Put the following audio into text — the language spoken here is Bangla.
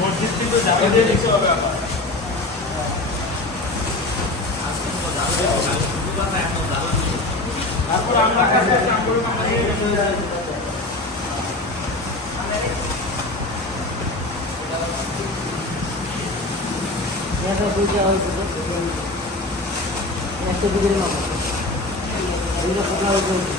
মসজিদ কিন্তু যাবে দেখতে হবে আবার তারপর আমরা কাছে আমগুলো আমরা এটা দুইটা হয়েছে একটা দিকে নাও এটা কোথাও হয়েছে